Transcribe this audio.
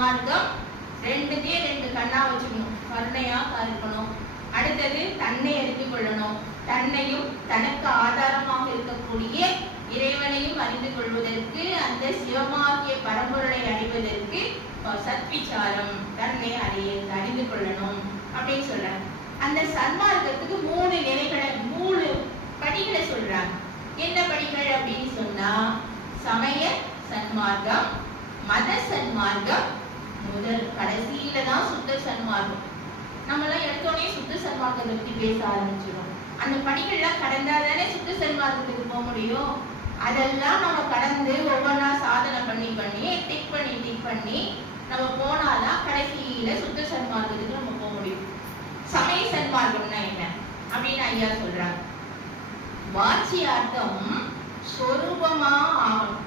சன்மார்க்கம் ரெண்டுக்கே ரெண்டு கண்ணா வச்சுக்கணும், கருணையா இருக்கணும். அடுத்தது தன்னை அறிந்து கொள்ளணும், தன்னையும் தனக்கு ஆதாரமாக இருக்கக்கூடிய இறைவனையும் அறிந்து கொள்வதற்கு, அந்த சிவமாகிய பரம்பொருளை அறிவதற்கு சத்விச்சாரம், தன்னை அறிந்து கொள்ளணும் அப்படின்னு சொல்றாங்க. அந்த சன்மார்க்கத்துக்கு 3 நிலைகளை 3 படிகளை சொல்றாங்க. என்ன படிகள் அப்படின்னு சொன்னா, சமய சன்மார்க்கம், மத சன்மார்க்கம், முதல் கடைசியில தான் சுத்த சன்மார்க்கம். நம்மளாம் எடுத்தோடனே சுத்த சன்மார்க்கத்தை பத்தி பேச ஆரம்பிச்சிடும். அந்த படிகள்லாம் கடந்தாதானே சுத்த சன்மார்க்கத்துக்கு போக முடியும். அதெல்லாம் நம்ம கடந்து ஒவ்வொன்றா சாதனை பண்ணி டிக் பண்ணி நம்ம போனாதான் கடைசியில சுத்த சன்மார்க்கத்துக்கு நம்ம போக முடியும். சமய சன்மார்க்கம்னா என்ன அப்படின்னு ஐயா சொல்றாங்க. வாட்சியார்த்தம் சொரூபமா ஆகணும்.